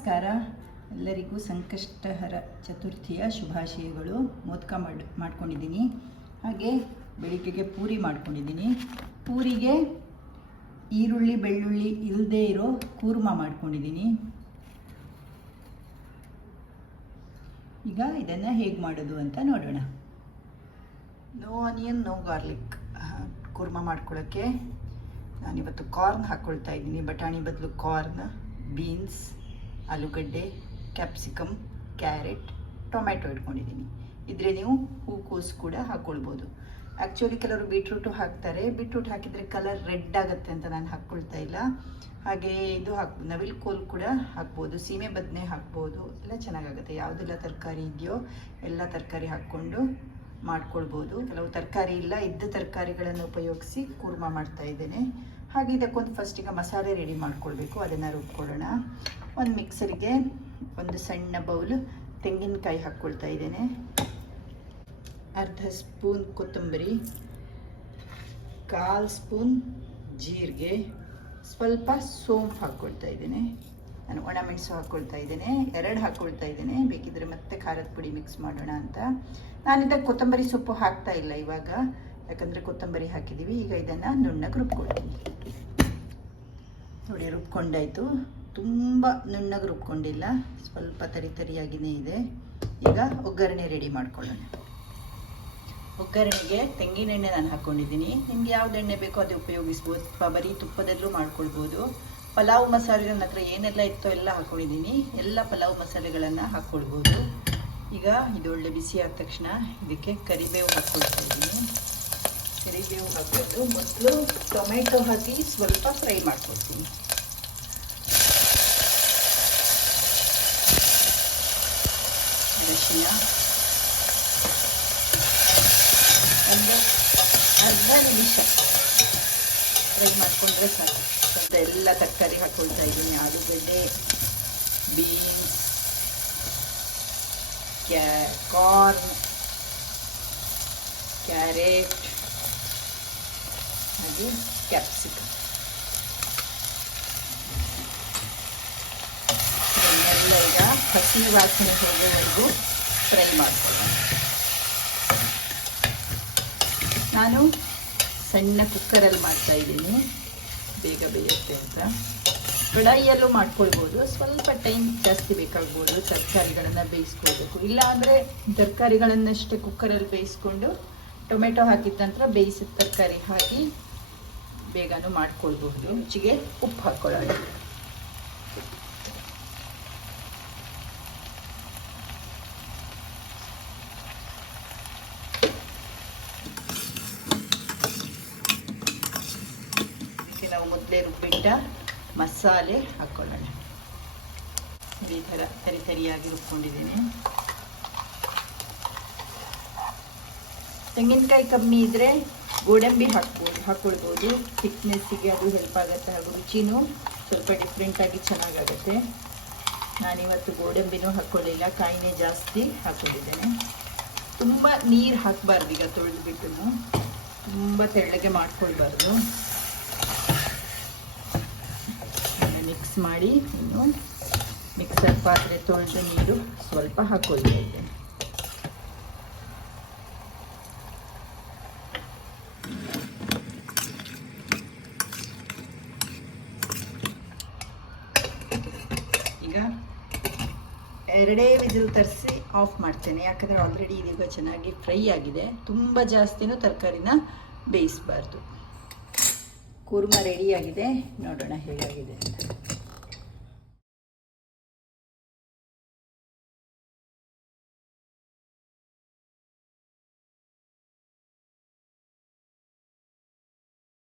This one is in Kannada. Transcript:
ನಮಸ್ಕಾರ, ಎಲ್ಲರಿಗೂ ಸಂಕಷ್ಟಹರ ಚತುರ್ಥಿಯ ಶುಭಾಶಯಗಳು. ಮೋದಕ ಮಾಡ್ಕೊಂಡಿದ್ದೀನಿ. ಹಾಗೆ ಬೆಳಿಗ್ಗೆಗೆ ಪೂರಿ ಮಾಡ್ಕೊಂಡಿದ್ದೀನಿ. ಪೂರಿಗೆ ಈರುಳ್ಳಿ ಬೆಳ್ಳುಳ್ಳಿ ಇಲ್ಲದೇ ಇರೋ ಕೂರ್ಮ ಮಾಡ್ಕೊಂಡಿದ್ದೀನಿ. ಈಗ ಇದನ್ನು ಹೇಗೆ ಮಾಡೋದು ಅಂತ ನೋಡೋಣ. No onion no garlic kurma ಮಾಡ್ಕೊಳ್ಳೋಕ್ಕೆ ನಾನಿವತ್ತು ಕಾರ್ನ್ ಹಾಕ್ಕೊಳ್ತಾ ಇದ್ದೀನಿ. ಬಟಾಣಿ ಬದಲು ಕಾರ್ನ್, ಬೀನ್ಸ್, ಆಲೂಗಡ್ಡೆ, ಕ್ಯಾಪ್ಸಿಕಮ್, ಕ್ಯಾರೆಟ್, ಟೊಮ್ಯಾಟೊ ಇಟ್ಕೊಂಡಿದ್ದೀನಿ. ಇದ್ರೆ ನೀವು ಹೂಕೋಸು ಕೂಡ ಹಾಕ್ಕೊಳ್ಬೋದು. ಆ್ಯಕ್ಚುಲಿ ಕೆಲವರು ಬೀಟ್ರೂಟು ಹಾಕ್ತಾರೆ. ಬೀಟ್ರೂಟ್ ಹಾಕಿದರೆ ಕಲರ್ ರೆಡ್ ಆಗುತ್ತೆ ಅಂತ ನಾನು ಹಾಕ್ಕೊಳ್ತಾ ಇಲ್ಲ. ಹಾಗೆ ಇದು ನವಿಲು ಕೋಲು ಕೂಡ ಹಾಕ್ಬೋದು, ಸೀಮೆ ಬದನೆ ಹಾಕ್ಬೋದು, ಎಲ್ಲ ಚೆನ್ನಾಗಾಗುತ್ತೆ. ಯಾವುದೆಲ್ಲ ತರಕಾರಿ ಇದೆಯೋ ಎಲ್ಲ ತರಕಾರಿ ಹಾಕ್ಕೊಂಡು ಮಾಡ್ಕೊಳ್ಬೋದು. ಕೆಲವು ತರಕಾರಿ ಇಲ್ಲ, ಇದ್ದ ತರಕಾರಿಗಳನ್ನು ಉಪಯೋಗಿಸಿ ಕೂರ್ಮ ಮಾಡ್ತಾ ಇದ್ದೇನೆ. ಹಾಗೆ ಇದಕ್ಕೊಂದು ಫಸ್ಟ್ ಈಗ ಮಸಾಲೆ ರೆಡಿ ಮಾಡ್ಕೊಳ್ಬೇಕು, ಅದನ್ನು ರುಬ್ಕೊಳ್ಳೋಣ. ಒಂದು ಮಿಕ್ಸರಿಗೆ ಒಂದು ಸಣ್ಣ ಬೌಲ್ ತೆಂಗಿನಕಾಯಿ ಹಾಕ್ಕೊಳ್ತಾ ಇದ್ದೇನೆ. ಅರ್ಧ ಸ್ಪೂನ್ ಕೊತ್ತಂಬರಿ, 1/4 ಸ್ಪೂನ್ ಜೀರಿಗೆ, ಸ್ವಲ್ಪ ಸೋಂಪು ಹಾಕ್ಕೊಳ್ತಾ ಇದ್ದೇನೆ. ನಾನು ಒಣಮೆಣಸು ಹಾಕ್ಕೊಳ್ತಾ ಇದ್ದೇನೆ, 2 ಹಾಕ್ಕೊಳ್ತಾ ಇದ್ದೇನೆ. ಬೇಕಿದ್ರೆ ಮತ್ತೆ ಖಾರದ ಪುಡಿ ಮಿಕ್ಸ್ ಮಾಡೋಣ ಅಂತ. ನಾನಿದ್ದಾಗ ಕೊತ್ತಂಬರಿ ಸೊಪ್ಪು ಹಾಕ್ತಾ ಇಲ್ಲ ಇವಾಗ, ಯಾಕಂದರೆ ಕೊತ್ತಂಬರಿ ಹಾಕಿದ್ದೀವಿ. ಈಗ ಇದನ್ನು ನುಣ್ಣಗೆ ರುಬ್ಕೊಳ್ತೀನಿ. ನೋಡಿ, ರುಬ್ಕೊಂಡಾಯಿತು. ತುಂಬ ನುಣ್ಣಗೆ ರುಬ್ಕೊಂಡಿಲ್ಲ, ಸ್ವಲ್ಪ ತರಿಯಾಗಿಯೇ ಇದೆ. ಈಗ ಒಗ್ಗರಣೆ ರೆಡಿ ಮಾಡ್ಕೊಳ್ಳೋಣ. ಒಗ್ಗರಣೆಗೆ ತೆಂಗಿನೆಣ್ಣೆ ನಾನು ಹಾಕ್ಕೊಂಡಿದ್ದೀನಿ. ನಿಮ್ಗೆ ಯಾವ್ದು ಎಣ್ಣೆ ಬೇಕೋ ಅದು ಉಪಯೋಗಿಸ್ಬೋದು, ಅಥವಾ ಬರೀ ತುಪ್ಪದಲ್ಲೂ ಮಾಡ್ಕೊಳ್ಬೋದು. ಪಲಾವ್ ಮಸಾಲೆ ನನ್ನ ಹತ್ರ ಏನೆಲ್ಲ ಇತ್ತೋ ಎಲ್ಲ ಹಾಕ್ಕೊಂಡಿದ್ದೀನಿ. ಎಲ್ಲ ಪಲಾವ್ ಮಸಾಲೆಗಳನ್ನು ಹಾಕ್ಕೊಳ್ಬೋದು. ಈಗ ಇದು ಒಳ್ಳೆ ಬಿಸಿ ಆದ ತಕ್ಷಣ ಇದಕ್ಕೆ ಕರಿಬೇವು ಹಾಕ್ಕೊಳ್ತಾ ಇದ್ದೀನಿ. ಕರಿಬೇವು ಹಾಕೋದು ಮೊದಲು ಟೊಮೆಟೊ ಹಾಕಿ ಸ್ವಲ್ಪ ಫ್ರೈ ಮಾಡ್ಕೊಳ್ತೀನಿ. ಅರಿಶಿನ ಅರ್ಧ ನಿಮಿಷ ಫ್ರೈ ಮಾಡಿಕೊಂಡ್ರೆ ಸಾಕು. ಸ್ವಲ್ಪ ಎಲ್ಲ ತರಕಾರಿ ಹಾಕ್ಕೊಳ್ತಾ ಇದ್ದೀನಿ. ಆಲೂಗಡ್ಡೆ, ಬೀನ್ಸ್, ಕಾರ್ನ್, ಕ್ಯಾರೆಟ್, ಹಾಗೆ ಕ್ಯಾಪ್ಸಿಕಮ್. ಇದನ್ನೆಲ್ಲ ಈಗ ಹಸಿ ವಾಸನೆ ಹೋಗೋವರೆಗೂ ಫ್ರೈ ಮಾಡ್ಕೊಳ್ಳೋಣ. ನಾನು ಸಣ್ಣ ಕುಕ್ಕರಲ್ಲಿ ಮಾಡ್ತಾ ಇದ್ದೀನಿ, ಬೇಗ ಬೇಯುತ್ತೆ ಅಂತ. ಕಡಾಯಿಯಲ್ಲೂ ಮಾಡ್ಕೊಳ್ಬೋದು, ಸ್ವಲ್ಪ ಟೈಮ್ ಜಾಸ್ತಿ ಬೇಕಾಗ್ಬೋದು. ತರಕಾರಿಗಳನ್ನು ಬೇಯಿಸ್ಕೊಳ್ಬೇಕು. ಇಲ್ಲ ಅಂದರೆ ತರಕಾರಿಗಳನ್ನಷ್ಟೇ ಕುಕ್ಕರಲ್ಲಿ ಬೇಯಿಸ್ಕೊಂಡು ಟೊಮೆಟೊ ಹಾಕಿದ ನಂತರ ಬೇಯಿಸಿದ ತರಕಾರಿ ಹಾಕಿ ಬೇಗನೂ ಮಾಡ್ಕೊಳ್ಬಹುದು. ರುಚಿಗೆ ಉಪ್ಪು ಹಾಕ್ಕೊಳ್ಳೋಣ. ಇದಕ್ಕೆ ನಾವು ಮೊದಲೇ ರುಬ್ಬಿಟ್ಟ ಮಸಾಲೆ ಹಾಕ್ಕೊಳ್ಳೋಣ. ಈ ಥರ ತರಿಯಾಗಿ ರುಬ್ಕೊಂಡಿದ್ದೀನಿ. ತೆಂಗಿನಕಾಯಿ ಕಮ್ಮಿ ಇದ್ದರೆ ಗೋಡಂಬಿ ಹಾಕ್ಕೊಳ್ಬೋದು. ಥಿಕ್ನೆಸ್ಸಿಗೆ ಅದು ಹೆಲ್ಪ್ ಆಗುತ್ತೆ, ಹಾಗೂ ರುಚಿನೂ ಸ್ವಲ್ಪ ಡಿಫ್ರೆಂಟಾಗಿ ಚೆನ್ನಾಗಾಗುತ್ತೆ. ನಾನಿವತ್ತು ಗೋಡಂಬಿನೂ ಹಾಕ್ಕೊಳ್ಳಿಲ್ಲ, ಕಾಯಿನೇ ಜಾಸ್ತಿ ಹಾಕ್ಕೊಂಡಿದ್ದೇನೆ. ತುಂಬ ನೀರು ಹಾಕಬಾರ್ದು. ಈಗ ತೊಳೆದುಬಿಟ್ಟು ತುಂಬ ತೆಳ್ಳಗೆ ಮಾಡ್ಕೊಳ್ಬಾರ್ದು. ಮಿಕ್ಸ್ ಮಾಡಿ ಇನ್ನು ಮಿಕ್ಸರ್ ಪಾತ್ರೆ ತೊಳೆದು ನೀರು ಸ್ವಲ್ಪ ಹಾಕ್ಕೊಳ್ತಾ ಇದ್ದೇನೆ. ಈಗ 2 ವಿಸಿಲ್ ತರಿಸಿ ಆಫ್ ಮಾಡ್ತೇನೆ, ಯಾಕಂದರೆ ಆಲ್ರೆಡಿ ಇದೀಗ ಚೆನ್ನಾಗಿ ಫ್ರೈ ಆಗಿದೆ. ತುಂಬ ಜಾಸ್ತಿನೂ ತರಕಾರಿನ ಬೇಯಿಸಬಾರ್ದು. ಕೂರ್ಮ ರೆಡಿಯಾಗಿದೆ, ನೋಡೋಣ ಹೇಗಾಗಿದೆ ಅಂತ.